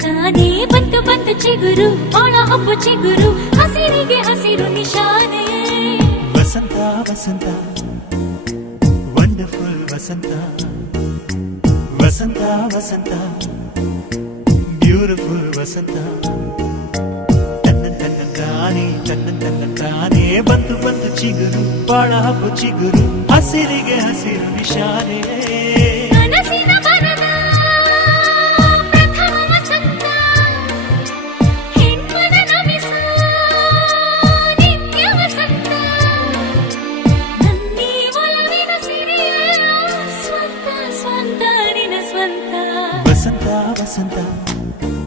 ತಂತಾನೇ ಬಂತು ಬಂತು ಚಿಗುರು ಬಾಳ ಹಬ್ಬ ಚಿಗುರು ಹಸಿರಿಗೆ ಹಸಿರು ನಿಶಾನೆ ವಸಂತ ವಸಂತ ವಂಡರ್ಫುಲ್ ವಸಂತ ವಸಂತ ವಸಂತ ಬ್ಯೂಟಿಫುಲ್ ವಸಂತ ತಾನೇ ಬಂತು ಬಂತು ಚಿಗುರು ಬಾಳ ಹಬ್ಬ ಚಿಗುರು ಹಸಿರಿಗೆ ಹಸಿರು ನಿಶಾನೆ